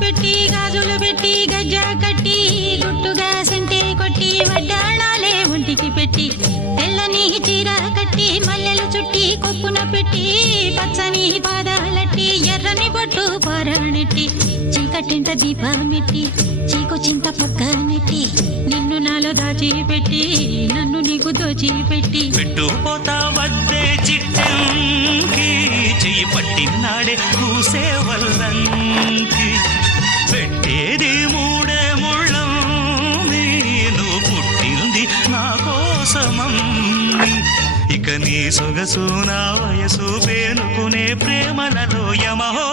పెట్టి గాజులు పెట్టి గజ్జా కట్టి గుట్టుగా సెంటే కొట్టి వడ్డాణాలే ఒంటికి పెట్టి తెల్లని చీర కట్టి మల్లెలు చుట్టి కొప్పున పెట్టి పచ్చని పాదాలట్టి ఎర్రని బొట్టు పారాణెట్టి చీకటింట దీపమెట్టి చీకు చింత పక్క నెట్టి నిన్ను నాలో దాచిపెట్టి నన్ను నీకు దోచిపెట్టి పెట్టుపోతా వద్దే చిట్టంకి చెయ్యి పట్టినాడే కూసే వల్లంకి పెట్టేది మూడే ముళ్ళం నువ్వు పుట్టింది నా కోసమమ్మి ఇక నీ సొగసు నా వయసు పేనుకునే ప్రేమలలో యమహో